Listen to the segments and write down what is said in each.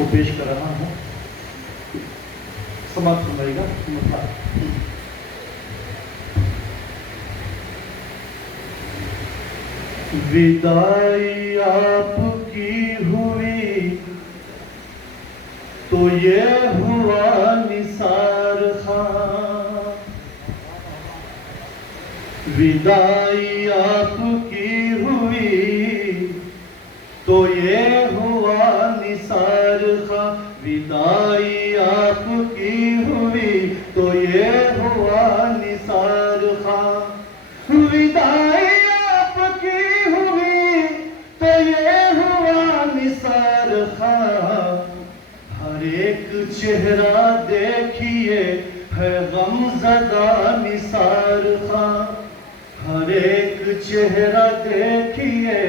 کو پیش کر رہا ہوں. سماعت فرمائے گا. وداعی آپ کی ہوئی تو یہ ہوا نثار خاں. وداعی آپ کی ہوئی تو یہ ہوا نثار خاں. وداعی آپ کی ہوئی تو یہ ہوا نثار خاں. وداعی آپ کی ہوئی تو یہ ہوا نثار خاں. ہر ایک چہرہ دیکھیے ہے غم زدہ نثار خاں. ہر ایک چہرہ دیکھیے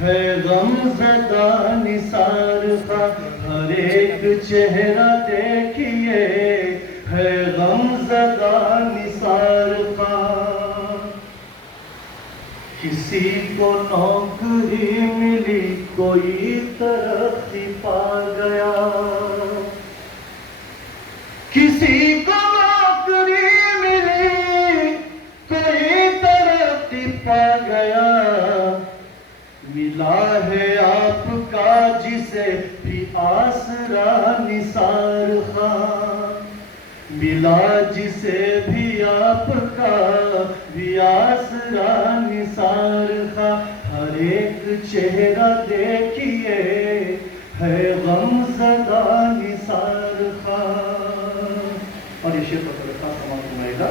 ہے غم زدہ نثار خاں. ہر ایک چہرہ دیکھیے ہے غم زدہ نثار خاں. کسی کو نوکری ملی کوئی ترقی پا گیا. کسی کو نوکری ملی کوئی ترقی پا گیا. ملا ہے آپ کا جسے بھی آسرا نثار خاں. ملا جسے بھی آپ کا بھی آسرا نثار خاں. ہر ایک چہرہ دیکھیے ہے غم زدہ نثار خاں. اور یہ شعر پر خاص سماعت فرمائے گا.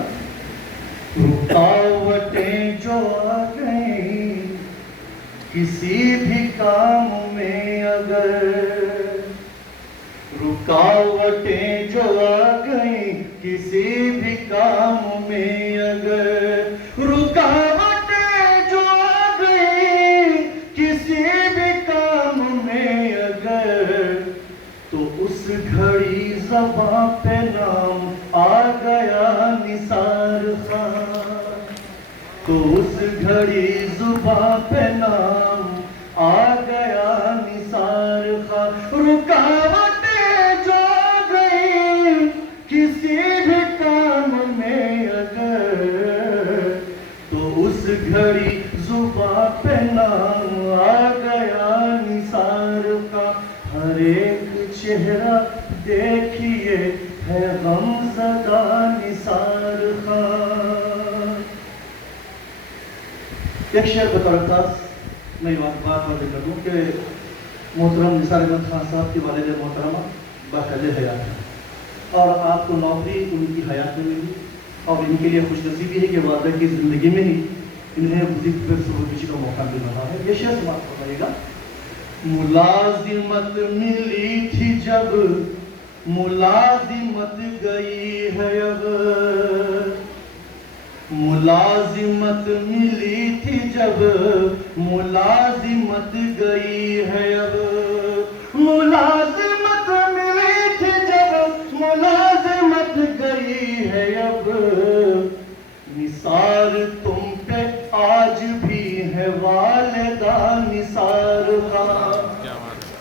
رکاوٹیں جو آ گئیں کسی بھی کام میں اگر. رکاوٹیں جو آ گئیں کسی بھی کام میں اگر. رکاوٹیں جو آ گئیں کسی بھی کام میں اگر. تو اس گھڑی زباں پہ نام آ گیا نثار خاں. تو اس گھڑی زباں پہ نام آ گیا نثار خاں. رکاوٹیں جو آ گئیں کسی بھی کام میں اگر. تو اس گھڑی زباں پہ نام آ گیا نثار خاں. ہر ایک چہرہ دیکھیے ہے غم زدہ نثار خاں. ایک شعر بطور خاص میں بات واضح کر دوں کہ محترم نثار احمد خان صاحب کے والد محترمہ باقاعدہ حیات ہیں اور آپ کو نوکری ان کی حیات میں ملی اور ان کے لیے خوش نصیبی ہے کہ والدہ کی زندگی میں ہی انہیں وظیفے پر سرگزشی کا موقع مل رہا ہے. یہ شعر سماعت فرمائیے گا. ملازمت ملی تھی جب ملازمت گئی ہے اب. ملازمت ملی تھی جب ملازمت گئی ہے اب. ملازمت ملی تھی جب ملازمت گئی ہے اب. نثار تم پہ آج بھی ہے والدہ نثار خاں.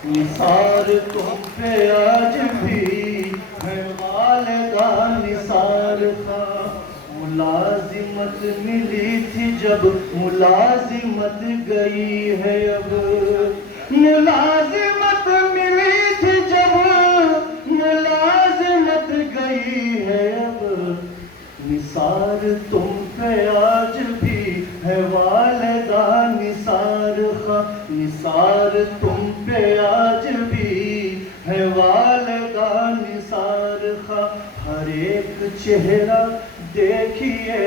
نثار تم پہ آج بھی ہے والدہ نثار خاں. ملازمت ملی تھی جب ملازمت گئی ہے اب. ملازمت ملی تھی جب ملازمت گئی ہے اب. نثار تم پہ آج بھی ہے والدہ نثار خاں. نثار تم پہ آج بھی ہے والدہ نثار خاں. ہر ایک چہرہ دیکھیے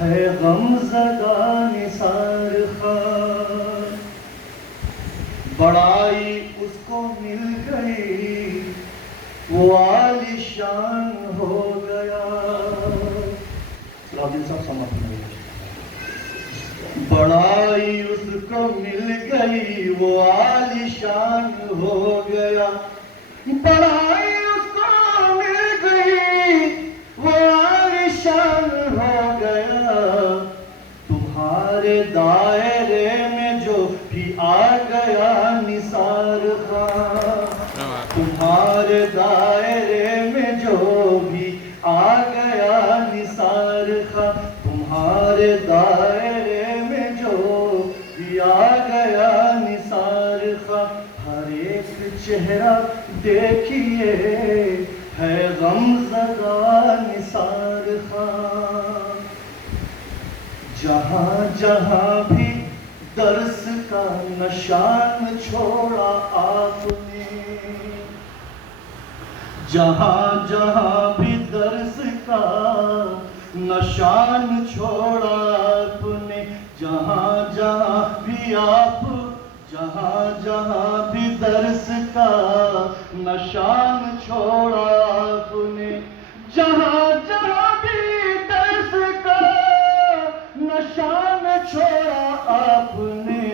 ہے غم زدہ نثار خاں. بڑائی اس کو مل گئی وہ عالی شان ہو گیا. صلاح الدین صاحب سماعت فرمائیے. بڑائی اس کو مل گئی وہ عالی شان ہو گیا. بڑائی اس کو مل گئی وہ عالی شان ہو گیا. تمہارے دائرے میں جو بھی آ گیا نثار خاں. تمہارے دائرے میں جو بھی آ گیا نثار خواہ، تمہارے دائرے میں جو بھی آ گیا نثار خواہ، ہر ایک چہرہ دیکھیے ہے غم زدہ نثار خواہ، جہاں جہاں بھی درس کا نشان چھوڑا آپ نے، جہاں جہاں بھی درس کا نشان چھوڑا آپ نے، جہاں جہاں بھی آپ، جہاں جہاں بھی درس کا نشان چھوڑا آپ نے، جہاں جہاں بھی درس کا نشان چھوڑا آپ نے،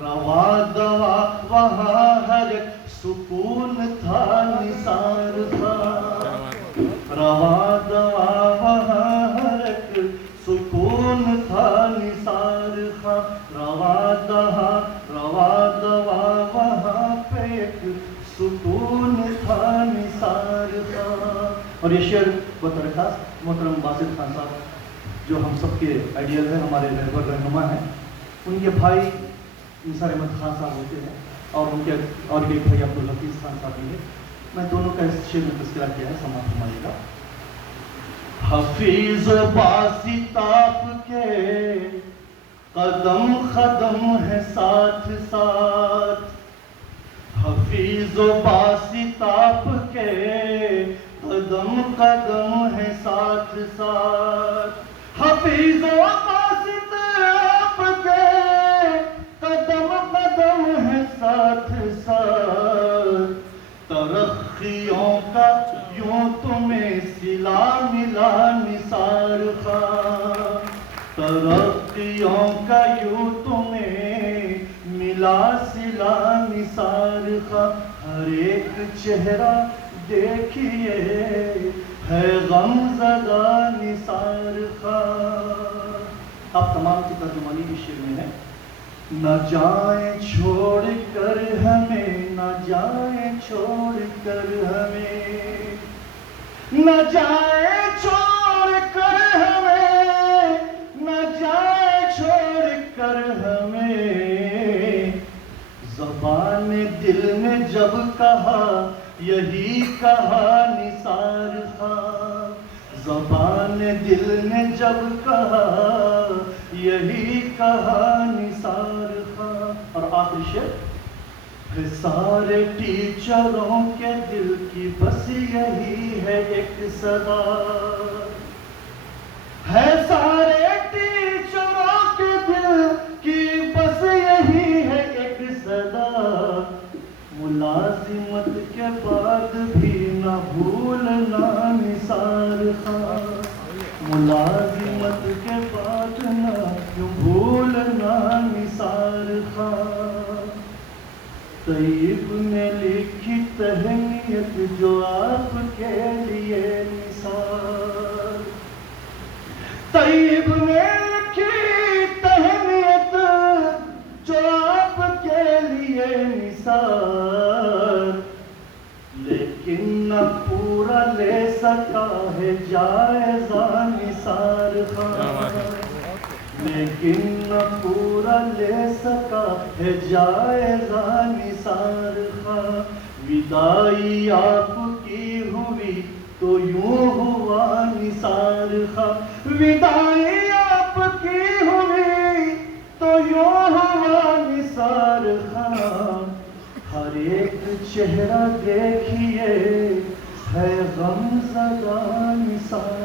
رواں دواں وہاں ہر ایک سکون تھا نثار خواہ، رواں دواں وہاں ہر ایک سکون تھا نثار خواہ، رواں دواں وہاں پہ ایک سکون تھا نثار خواہ۔ اور یہ شعر بطرخواست محترم باسط خان صاحب جو ہم سب کے آئیڈیل ہیں، ہمارے رہبر رہنما ہیں، ان کے بھائی نثار احمد خان صاحب ہوتے ہیں، اور ان کے اور ایک بھائی عبدالحفیظ خان صاحب بھی ہیں۔ میں دونوں کا اس شعر میں تذکرہ کیا ہے، سماعت فرمائیے گا۔ حفیظ و باسط آپ کے قدم قدم ہے ساتھ ساتھ، حفیظ و باسط آپ کے قدم قدم ہے ساتھ ساتھ، حفیظ و باسط آپ کے قدم قدم ہے ساتھ ساتھ، ترقیوں کا یوں تمہیں صلہ ملا نثار خواہ، ترقیوں کا یوں تمہیں ملا صلہ نثار خواہ، ہر ایک چہرہ دیکھیے ہے غم زدہ نثار خواہ۔ اب تمام کی ترجمانی کی شعر میں ہے، نہ جائیں چھوڑ کر ہمیں، نہ جائیں چھوڑ کر ہمیں، نہ جائیں چھوڑ کر ہمیں، نہ جائیں چھوڑ کر ہمیں، زبان دل نے جب کہا یہی کہا نثار خواہ، زبان دل نے جب کہا یہی کہا نثار خواہ۔ اور آخری شعر، ہے سارے ٹیچروں کے دل کی بس یہی ہے ایک صدا، ہے سارے ٹیچروں کے دل کی بس یہی ہے ایک صدا، ملازمت کے بعد بھی نہ بھولنا نثار خواہ، ملازمت کے بعد نہ بھولنا نثار خواہ، طیب نے لکھی تہنیت جو آپ کے لیے نثار، طیب نے لکھی تہنیت جو آپ کے لیے نثار، لیکن نہ پورا لے سکا ہے جائزہ نثار خواہ، لیکن نہ پورا لے سکا ہے جائزہ نثار خواہ، وداعی آپ کی ہوئی تو یوں ہوا نثار خواہ، وداعی آپ کی ہوئی تو یوں ہوا نثار خواہ، ہر ایک چہرہ دیکھیے ہے غم زدہ نثار